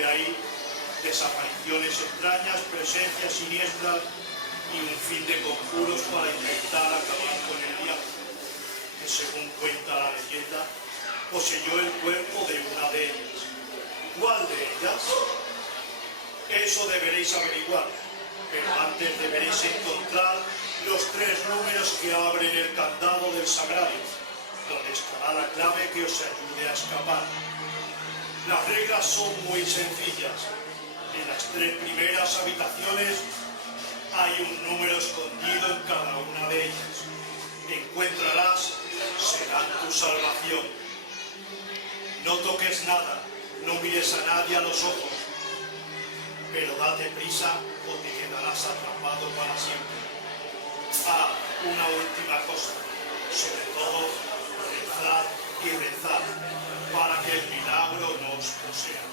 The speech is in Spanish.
de ahí desapariciones extrañas, presencias siniestras y un fin de conjuros para intentar acabar con el diablo, que según cuenta la leyenda, poseyó el cuerpo de una de ellas. ¿Cuál de ellas? Eso deberéis averiguar, pero antes deberéis encontrar los 3 números que abren el candado del sagrario, donde estará la clave que os ayude a escapar. Las reglas son muy sencillas. En las 3 primeras habitaciones hay un número escondido en cada una de ellas. Encuéntralas, será tu salvación. No toques nada, no mires a nadie a los ojos, pero date prisa o te quedarás atrapado para siempre. Ah, una última cosa, sobre todo, rezad y rezad para que el milagro no os posea.